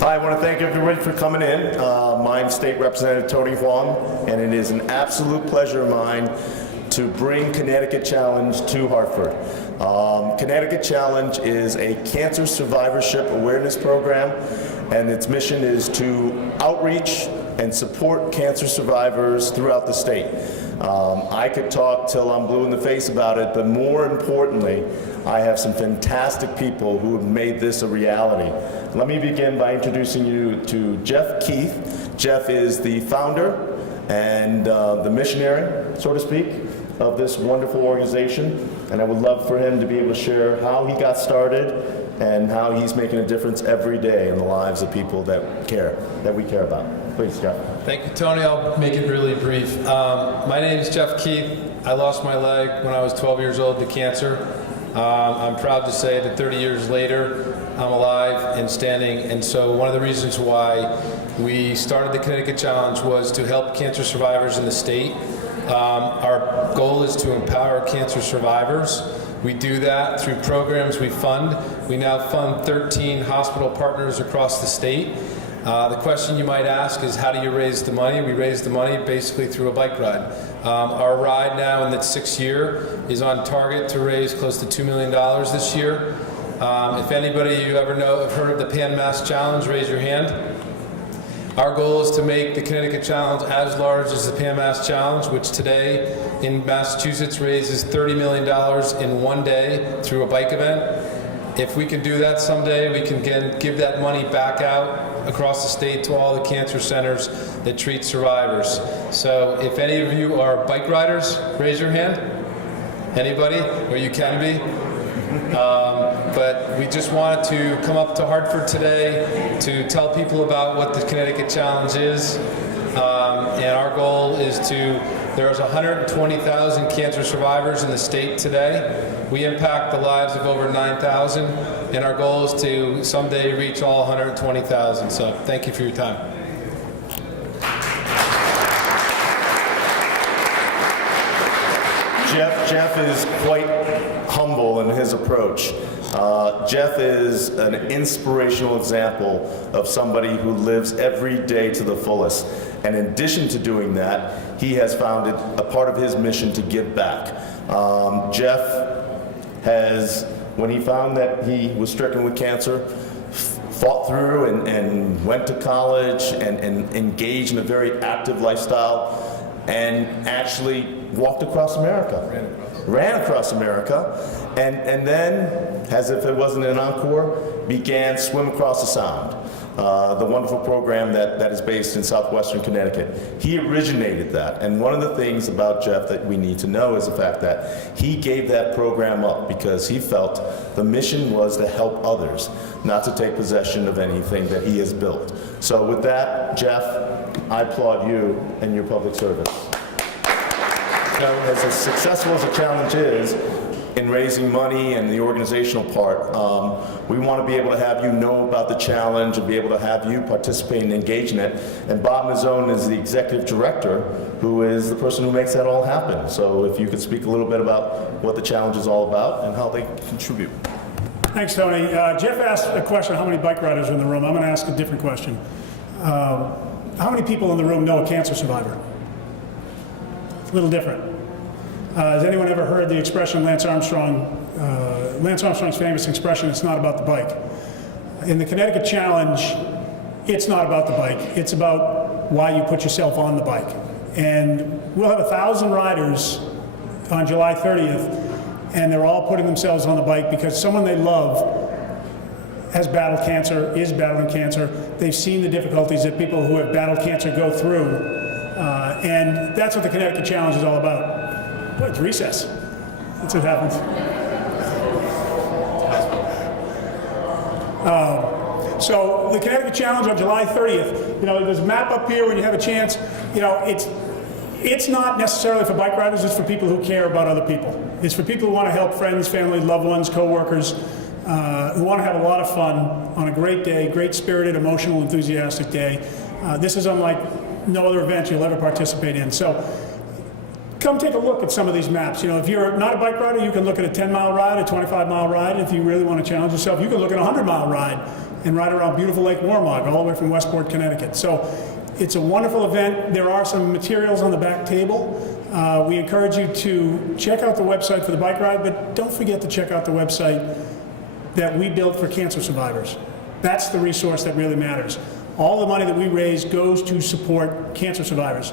Hi, I want to thank everybody for coming in. I'm State Representative Tony Hwang, and it is an absolute pleasure of mine to bring Connecticut Challenge to Hartford. Connecticut Challenge is a cancer survivorship awareness program, and its mission is to outreach and support cancer survivors throughout the state. I could talk till I'm blue in the face about it, but more importantly, I have some fantastic people who have made this a reality. Let me begin by introducing you to Jeff Keith. Jeff is the founder and the missionary, so to speak, of this wonderful organization, and I would love for him to be able to share how he got started and how he's making a difference every day in the lives of people that we care about. Please, Jeff. Thank you, Tony. I'll make it really brief. My name is Jeff Keith. I lost my leg when I was 12 years old to cancer. I'm proud to say that 30 years later, I'm alive and standing, and so one of the reasons why we started the Connecticut Challenge was to help cancer survivors in the state. Our goal is to empower cancer survivors. We do that through programs we fund. We now fund 13 hospital partners across the state. The question you might ask is, how do you raise the money? We raise the money basically through a bike ride. Our ride now in its 6th year is on target to raise close to $2 million this year. If anybody you ever know have heard of the Pan Mass Challenge, raise your hand. Our goal is to make the Connecticut Challenge as large as the Pan Mass Challenge, which today in Massachusetts raises $30 million in one day through a bike event. If we can do that someday, we can give that money back out across the state to all the cancer centers that treat survivors. So if any of you are bike riders, raise your hand. Anybody? Or you can be. But we just wanted to come up to Hartford today to tell people about what the Connecticut Challenge is. And our goal is there's 120,000 cancer survivors in the state today. We impact the lives of over 9,000, and our goal is to someday reach all 120,000. So thank you for your time. Jeff is quite humble in his approach. Jeff is an inspirational example of somebody who lives every day to the fullest. And in addition to doing that, he has found it a part of his mission to give back. Jeff has, when he found that he was stricken with cancer, fought through and went to college and engaged in a very active lifestyle and actually walked across America. Ran across America, and then, as if it wasn't an encore, began Swim Across the Sound, the wonderful program that is based in southwestern Connecticut. He originated that, and one of the things about Jeff that we need to know is the fact that he gave that program up because he felt the mission was to help others, not to take possession of anything that he has built. So with that, Jeff, I applaud you and your public service. As successful as the challenge is in raising money and the organizational part, we want to be able to have you know about the challenge and be able to have you participate and engage in it. And Bob Mazzone is the executive director, who is the person who makes that all happen. So if you could speak a little bit about what the challenge is all about and how they contribute. Thanks, Tony. Jeff asked a question, how many bike riders are in the room? I'm going to ask a different question. How many people in the room know a cancer survivor? It's a little different. Has anyone ever heard the expression Lance Armstrong's famous expression, it's not about the bike? In the Connecticut Challenge, it's not about the bike. It's about why you put yourself on the bike. And we'll have 1,000 riders on July 30th, and they're all putting themselves on the bike because someone they love has battled cancer, is battling cancer. They've seen the difficulties that people who have battled cancer go through. And that's what the Connecticut Challenge is all about. Boy, it's recess. That's what happens. So the Connecticut Challenge on July 30th, there's a map up here when you have a chance. It's not necessarily for bike riders, it's for people who care about other people. It's for people who want to help friends, family, loved ones, co-workers, who want to have a lot of fun on a great day, great spirited, emotional, enthusiastic day. This is unlike no other event you'll ever participate in. So come take a look at some of these maps. If you're not a bike rider, you can look at a 10-mile ride, a 25-mile ride. If you really want to challenge yourself, you can look at a 100-mile ride. and ride around beautiful Lake Warmog, all the way from Westport, Connecticut. So it's a wonderful event. There are some materials on the back table. We encourage you to check out the website for the bike ride, but don't forget to check out the website that we built for cancer survivors. That's the resource that really matters. All the money that we raise goes to support cancer survivors.